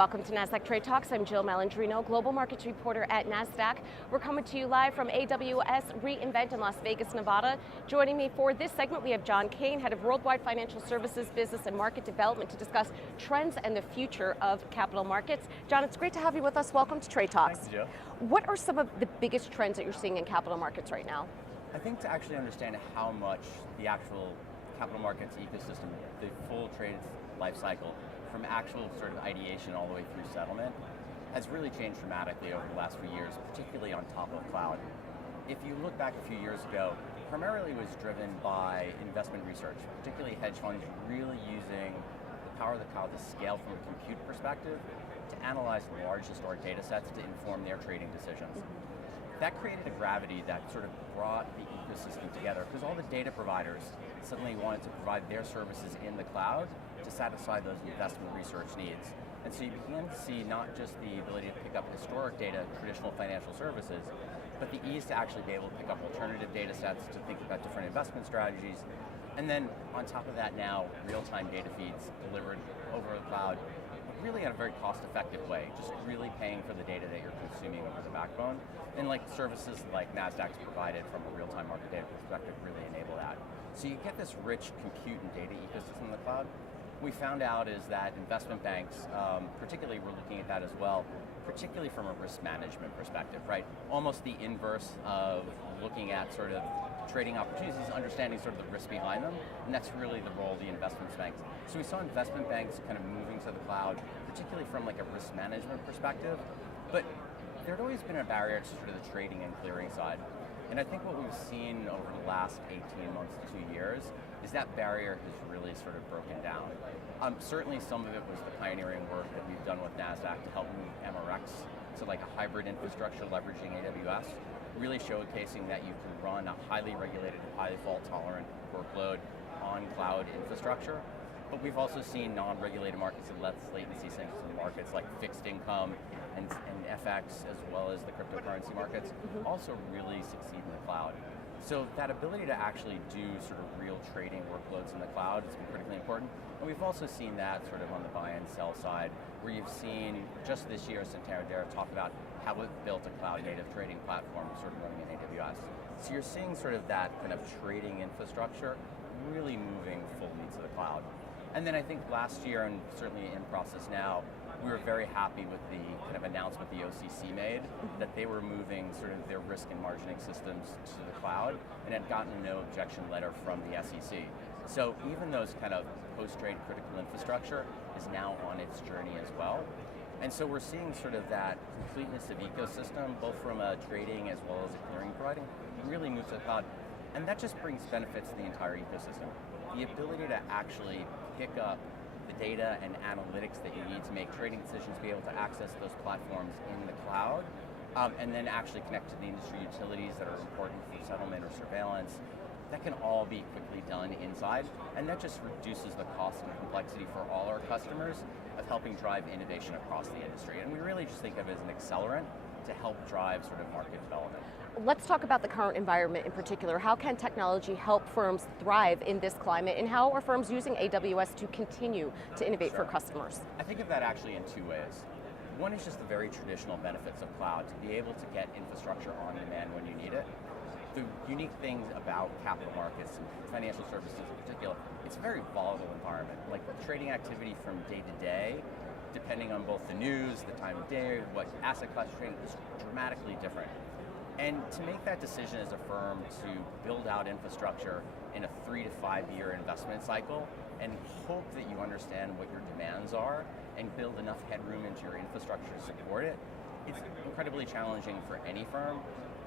Welcome to Nasdaq TradeTalks. I'm Jill Malandrino, Global Markets Reporter at Nasdaq. We're coming to you live from AWS reInvent in Las Vegas, Nevada. Joining me for this segment, we have Kain, Head of Worldwide Financial Services, Business and Market Development, to discuss trends and the future of capital markets. John, it's great to have you with us. Welcome to TradeTalks. Thanks, Jill. What are some of the biggest trends that you're seeing in capital markets right now? I think to actually understand how much the actual capital markets ecosystem, the full trade life cycle, from actual sort of ideation all the way through settlement, has really changed dramatically over the last few years, particularly on top of cloud. If you look back a few years ago, primarily was driven by investment research, particularly hedge funds really using the power of the cloud to scale from a compute perspective to analyze large historic data sets to inform their trading decisions. That created a gravity that sort of brought the ecosystem together because all the data providers suddenly wanted to provide their services in the cloud to satisfy those investment research needs. And so you began to see not just the ability to pick up historic data, traditional financial services, but the ease to actually be able to pick up alternative data sets to think about different investment strategies. And then on top of that now, real-time data feeds delivered over the cloud, really in a very cost-effective way, just really paying for the data that you're consuming over the backbone. And like services like Nasdaq's provided from a real-time market data perspective really enable that. So you get this rich compute and data ecosystem in the cloud. What we found out is that investment banks, particularly we're looking at that as well, particularly from a risk management perspective, right? Almost the inverse of looking at sort of trading opportunities, understanding sort of the risk behind them, and that's really the role of the investment banks. So we saw investment banks kind of moving to the cloud, particularly from like a risk management perspective, but there'd always been a barrier to sort of the trading and clearing side. And I think what we've seen over the last 18 months to 2 years is that barrier has really sort of broken down. Certainly some of it was the pioneering work that we've done with Nasdaq to help move MRX, so like a hybrid infrastructure leveraging AWS, really showcasing that you can run a highly regulated, highly fault tolerant workload on cloud infrastructure. But we've also seen non-regulated markets and less latency sensitive markets like fixed income and FX, as well as the cryptocurrency markets, also really succeed in the cloud. So that ability to actually do sort of real trading workloads in the cloud has been critically important. And we've also seen that sort of on the buy and sell side, where you've seen just this year Santander talk about how it built a cloud native trading platform sort of running in AWS. So you're seeing sort of that kind of trading infrastructure really moving fully to the cloud. And then I think last year, and certainly in process now, we were very happy with the kind of announcement the OCC made that they were moving sort of their risk and margining systems to the cloud and had gotten a no objection letter from the SEC. So even those kind of post-trade critical infrastructure is now on its journey as well. And so we're seeing sort of that completeness of ecosystem, both from a trading as well as a clearing providing, really move to the cloud. And that just brings benefits to the entire ecosystem. The ability to actually pick up the data and analytics that you need to make trading decisions, be able to access those platforms in the cloud, and then actually connect to the industry utilities that are important for settlement or surveillance. That can all be quickly done inside, and that just reduces the cost and complexity for all our customers of helping drive innovation across the industry. And we really just think of it as an accelerant to help drive sort of market development. Let's talk about the current environment in particular. How can technology help firms thrive in this climate, and how are firms using AWS to continue to innovate for customers? I think of that actually in two ways. One is just the very traditional benefits of cloud, to be able to get infrastructure on demand when you need it. The unique things about capital markets and financial services in particular, it's a very volatile environment. Like trading activity from day to day, depending on both the news, the time of day, what asset class you're trading, is dramatically different. And to make that decision as a firm to build out infrastructure in a 3 to 5 year investment cycle and hope that you understand what your demands are and build enough headroom into your infrastructure to support it, it's incredibly challenging for any firm,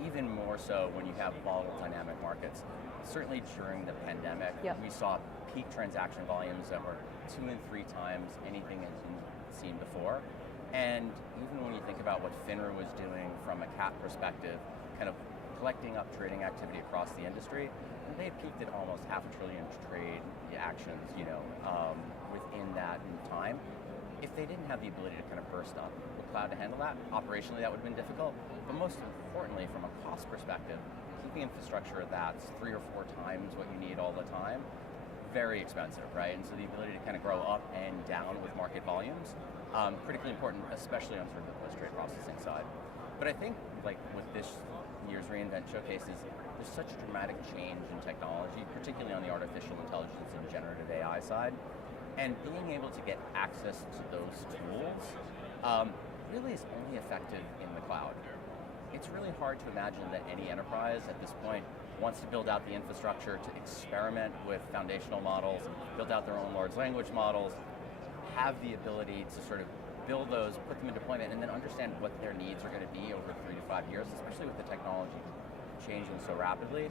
even more so when you have volatile dynamic markets. Certainly during the pandemic, we saw peak transaction volumes that were 2 and 3 times anything has been seen before. And even when you think about what FINRA was doing from a CAT perspective, kind of collecting up trading activity across the industry, and they peaked at almost $500 billion trade actions, within that time. If they didn't have the ability to kind of burst up the cloud to handle that, operationally that would have been difficult, but most importantly from a cost perspective, keeping infrastructure that's 3 or 4 times what you need all the time, very expensive, right? And so the ability to kind of grow up and down with market volumes critically important, especially on sort of the post-trade processing side. But I think like with this year's reInvent showcases, there's such a dramatic change in technology, particularly on the artificial intelligence and generative AI side. And being able to get access to those tools really is only effective in the cloud. It's really hard to imagine that any enterprise at this point wants to build out the infrastructure to experiment with foundational models, build out their own large language models, have the ability to sort of build those, put them in deployment, and then understand what their needs are going to be over 3 to 5 years, especially with the technology changing so rapidly.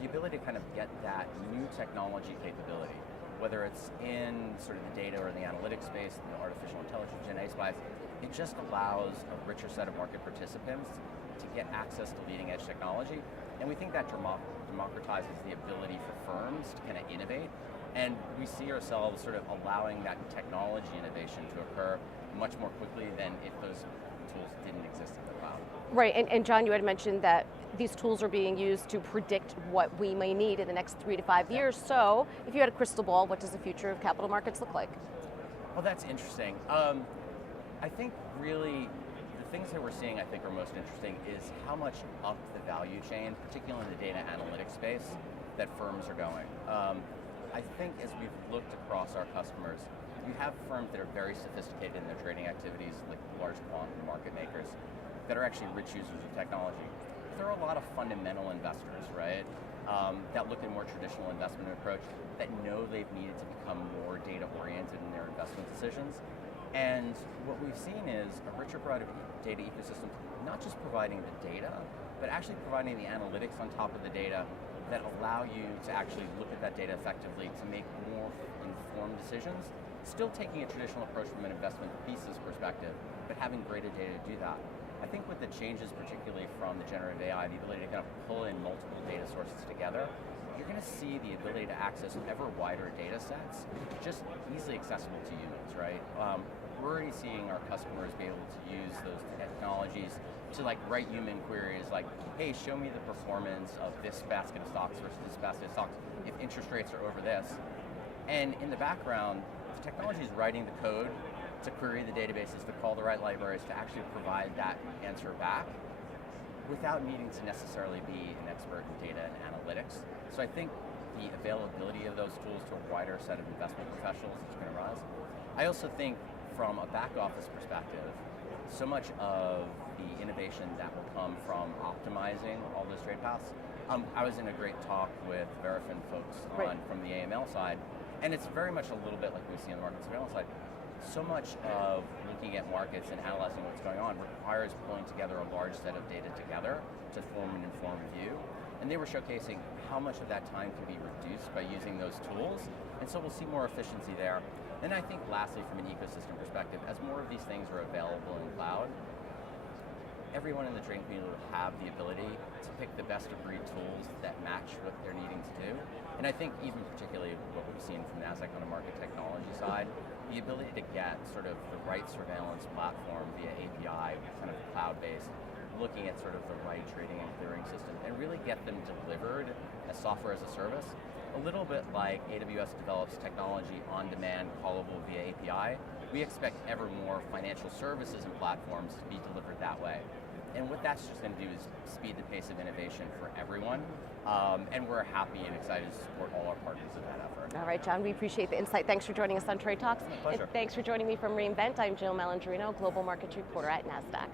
The ability to kind of get that new technology capability, whether it's in sort of the data or the analytics space, the artificial intelligence, Gen A space, it just allows a richer set of market participants to get access to leading edge technology. And we think that democratizes the ability for firms to kind of innovate. And we see ourselves sort of allowing that technology innovation to occur much more quickly than if those tools didn't exist in the cloud. Right, and John, you had mentioned that these tools are being used to predict what we may need in the next 3 to 5 years. So if you had a crystal ball, what does the future of capital markets look like? Well, that's interesting. I think really the things that we're seeing I think are most interesting is how much up the value chain, particularly in the data analytics space, that firms are going. I think as we've looked across our customers, you have firms that are very sophisticated in their trading activities, like large quantum market makers, that are actually rich users of technology. There are a lot of fundamental investors, right, that look at a more traditional investment approach, that know they've needed to become more data-oriented in their investment decisions. And what we've seen is a richer variety of data ecosystems, not just providing the data, but actually providing the analytics on top of the data that allow you to actually look at that data effectively to make more informed decisions, still taking a traditional approach from an investment thesis perspective, but having greater data to do that. I think with the changes, particularly from the generative AI, the ability to kind of pull in multiple data sources together, you're going to see the ability to access ever wider data sets, just easily accessible to humans, right? We're already seeing our customers be able to use those technologies to like write human queries like, hey, show me the performance of this basket of stocks versus this basket of stocks if interest rates are over this. And in the background, the technology is writing the code to query the databases, to call the right libraries, to actually provide that answer back without needing to necessarily be an expert in data and analytics. So I think the availability of those tools to a wider set of investment professionals is going to rise. I also think from a back office perspective, so much of the innovation that will come from optimizing all those trade paths. I was in a great talk with Verafin folks from the AML side, and it's very much a little bit like we see on the market surveillance side. So much of looking at markets and analyzing what's going on requires pulling together a large set of data together to form an informed view. And they were showcasing how much of that time can be reduced by using those tools. And so we'll see more efficiency there. And I think lastly, from an ecosystem perspective, as more of these things are available in cloud, everyone in the trading community will have the ability to pick the best of breed tools that match what they're needing to do. And I think even particularly what we've seen from Nasdaq on the market technology side, the ability to get sort of the right surveillance platform via API, kind of cloud-based, looking at sort of the right trading and clearing system, and really get them delivered as software as a service, a little bit like AWS develops technology on demand, callable via API. We expect ever more financial services and platforms to be delivered that way. And what that's just going to do is speed the pace of innovation for everyone. And we're happy and excited to support all our partners in that effort. All right, John, we appreciate the insight. Thanks for joining us on Trade Talks. My pleasure. And thanks for joining me from reInvent. I'm Jill Malandrino, Global Markets Reporter at Nasdaq.